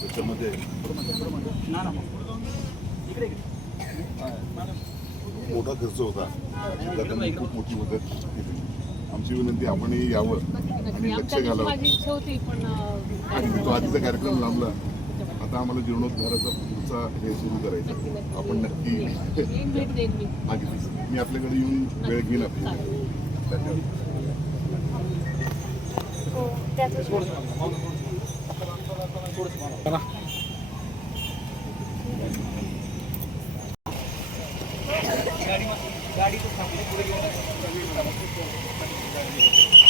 त्याच्यामध्ये मोठा खर्च होता. दादांनी खूप मोठी मदत केली. आमची विनंती आपणही यावं आणि लक्ष घालावं. तो आधीचा कार्यक्रम लांबला. आता आम्हाला जीर्णोद्धाराचा पुढचा हे सुरू करायचं. आपण नक्की मी आपल्याकडे येऊन वेळ घेईन आपली. गाडी तो थांबली पुढे घेऊन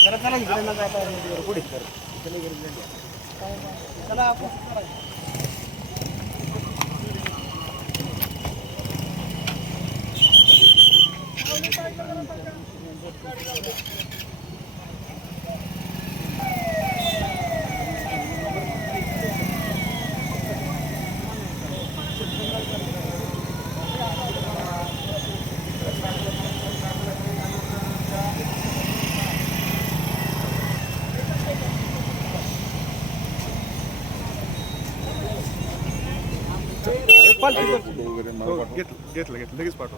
चला चला इकडे ना जाता पुढे चला आपण घेतलं लगेच पाठव.